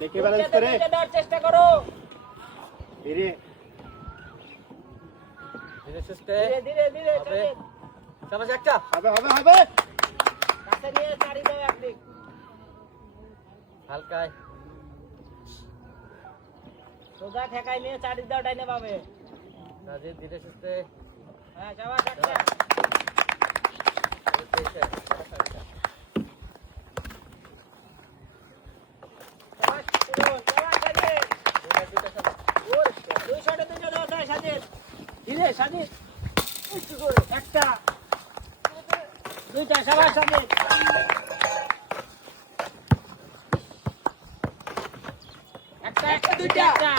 দেখে ব্যালেন্স করে চেষ্টা করো। ধীরে ধীরে সুস্থে ধীরে ধীরে হবে। সাবাস একটা হবে হবে হবে কাছে নিয়ে চারি দাও একদিক। হালকায় সোজা ঠেকাই নিয়ে চারি দাও ডাইনে পাবে। রাজীব ধীরে সুস্থে হ্যাঁ শাবাশ একটা। শাবাশ পুরো শাবাশ সাজিদ। ওর দুই শটে দুটো দাও তাই সাজিদ। ধীরে সাজিদ। একটু করে একটা দুইটা শাবাশ সাজিদ। একটা একটা দুইটা একটা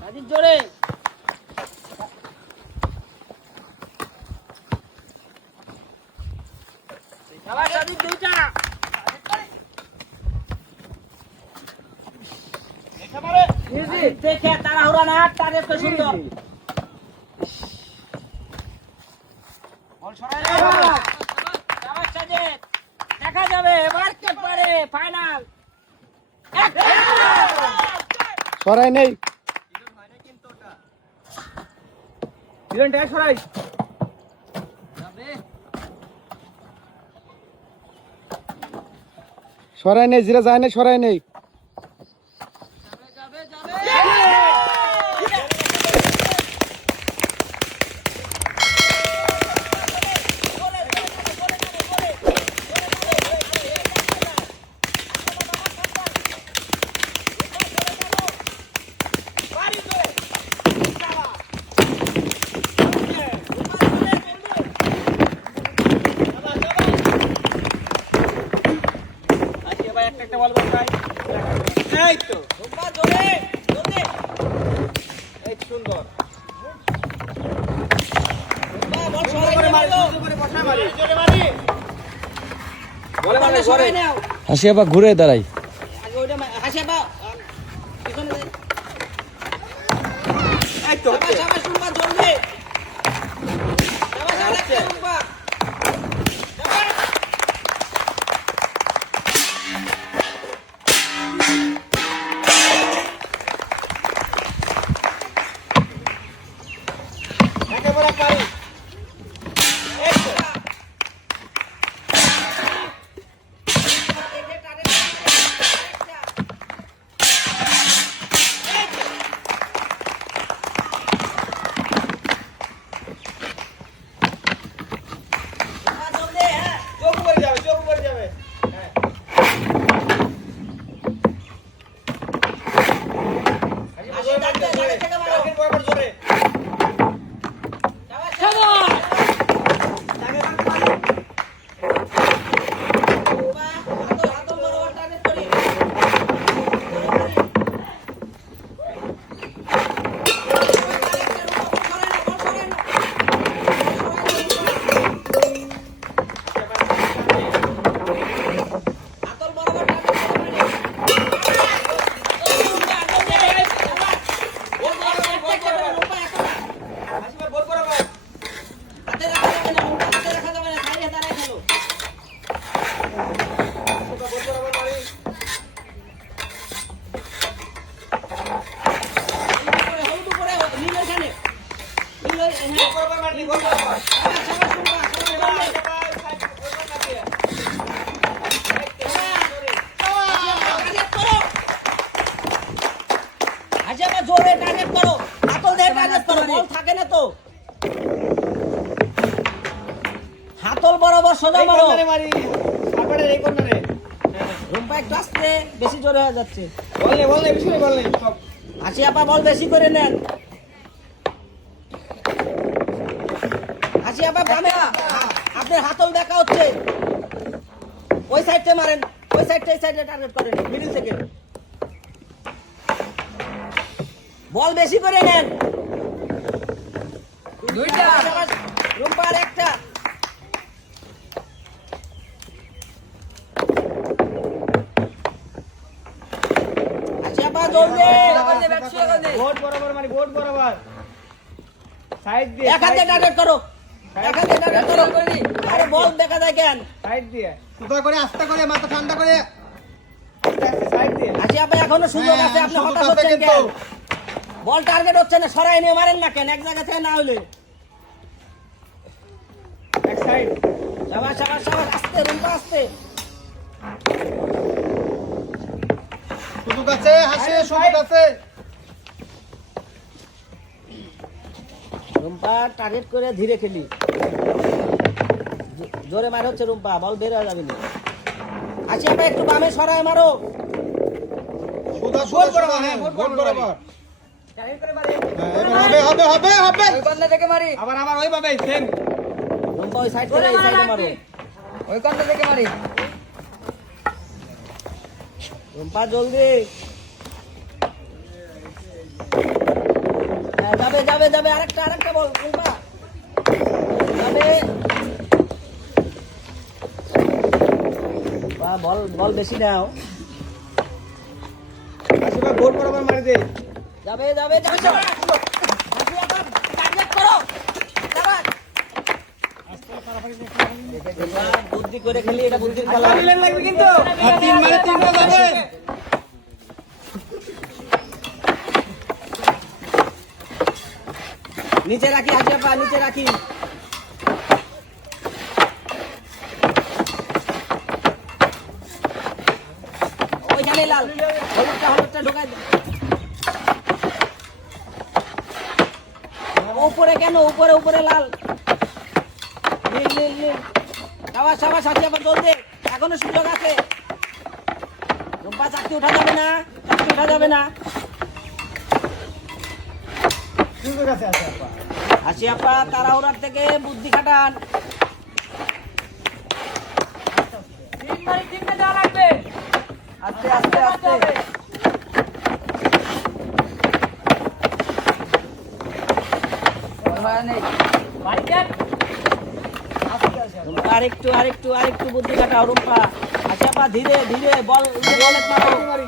সাজিদ জোরে। শাবাশ সাজিদ দুইটা। দেখে তাড়াহুড়া না টার্গেট তো সুন্দর। বল সরাই দাও। শাবাশ সাজিদ। দেখা যাবে মার্কেট পারে ফাইনাল। সরাই নেই হিরণটা সরাই সরাই নেই জিরা যায় না সরাই নেই একটা বল ভাই এই তো তোমরা জোরে জলদি। এই সুন্দর বল সরাই নাও। করে বসায় মারি জোরে মারি। বলে বলটা সরাই নাও। হাসি আবার ঘুরে দাঁড়াই আগে ওইটা হাসিয়া দাও। পিছনে দে। এই তো শাবাশ শাবাশ শুনবা জলদি। শাবাশ আরেকটা শুনবা। শাবাশ। একেবারে পারি এই তো চোখ উপরে যাবে হ্যাঁ জোরে বল করে ভাই জোরে টার্গেট করো, হাতল দিয়ে টার্গেট করো, বল থাকে না তো। হাতল বরাবর সোজা এই মারো। কর্নারে মারি সাপারের এই কর্নারে রুম্পা একটু আসতে, বেশি জোরে হয়ে যাচ্ছে। বল নেই বেশি বল নেই সব আসি আপা বল বেশি করে নেন। আসি আপা বামে, আপনার হাতল দেখা হচ্ছে। ওই সাইডে মারেন, ওই সাইডে এই সাইডে টার্গেট করেন, মিডল থেকে বল বেশি করে নেন। দুইটা রুম্পার একটা। আসি আপা জলদি বোর্ড বরাবর মারি বোর্ড বরাবর সাইড দিয়ে এক হাতে টার্গেট করো, এক হাতে টার্গেট করো। আরে বল দেখা যায় কেন? সাইড দিয়ে সুতা করে আস্তে করে মাথা ঠান্ডা করে সাইড দিয়ে আসি আপা এখনো সুযোগ আছে, আপনি সুযোগ হতাশ আছে হচ্ছেন কিন্তু। কেন? বল টার্গেট হচ্ছে না, সরাই নিয়ে মারেন না কেন? এক জায়গা থেকে না হলে এক সাইড সাবাস সাবাস সাবাস, আস্তে রুম্পা আস্তে। সুযোগ আছে হাসে সুযোগ আছে রুম্পা টার্গেট করে ধীরে খেলি, জোরে মার হচ্ছে রুম্পা, বল বের হয়ে যাবে না। আসি আপা একটু বামে সরাই মারো। সুদা বোর্ড সুদা বরাবর হ্যাঁ বোর্ড বরাবর হবে হবে হবে হবে আবার আবার ওইভাবে সেম রুম্পা ওই সাইড করে এই সাইডে মারো। রুম্পা জলদি। হ্যাঁ, যাবে যাবে যাবে, আরেকটা বল রুম্পা যাবে। বাহ, বল বল বেশি নাও। আসলে বোর্ড বরাবর মারি দে যাবে যাবে যাবে যাবে। হাসি আপা, টার্গেট করো। যাবে। রুম্পা, বুদ্ধি করে খেলি, এটা বুদ্ধির খেলা। লেন লাগবে কিন্তু আর তিন মানে তিনটা যাবে নিচে রাখি হাসি আপা, নিচে রাখি। ওইখানে লাল, হলুদটা ঢোকাই দে। উপরে কেন? উপরে উপরে লাল, নীল নীল নীল। সাবাস সাবাস, হাসি আপা জলদি, এখনো সুযোগ আছে। রুম্পা চাকরি উঠা যাবে না, চাকরি উঠা যাবে না। সুযোগ আছে আছে আপা হাসি আপা তাড়াহুড়ার থেকে বুদ্ধি খাটান। আস্তে আস্তে আস্তে। আরেকটু আরেকটু আরেকটু বুদ্ধি খাটাও রুম্পা। হাসি আপা ধীরে ধীরে বল, বলে মারো। মারি